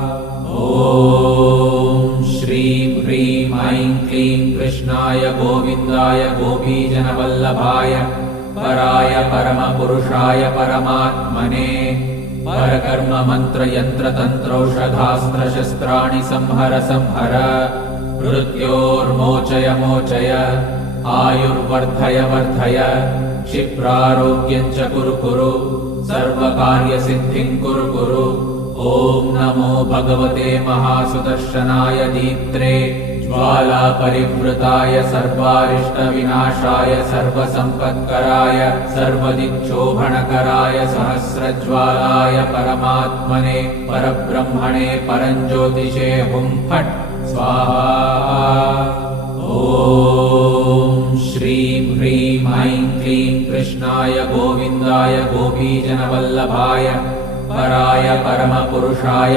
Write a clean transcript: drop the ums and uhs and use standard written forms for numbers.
ॐ श्रीं ह्रीं ऐं क्लीं कृष्णाय गोविन्दाय गोपीजनवल्लभाय पराय परमपुरुषाय परमात्मने परकर्म मंत्र यंत्र तंत्रौषधास्त्रशस्त्राणि संहर संहर मृत्योर्मोचय मोचय आयुर्वर्धय वर्धय क्षिप्रारोग्यं च कुरु कुरु सर्वकार्यसिद्धिं कुरु कुरु। ॐ नमो भगवते महासुदर्शनाय दीप्त्रे ज्वालापरिवृताय सर्वारिष्टविनाशाय सर्वसम्पत्कराय सर्वदिक्शोभनकराय सहस्रज्वालाय परमात्मने परब्रह्मणे परञ्ज्योतिषे हुं फट् स्वाहा। ॐ श्रीं ह्रीं ऐं क्लीं कृष्णाय गोविन्दाय गोपीजनवल्लभाय पराय परमपुरुषाय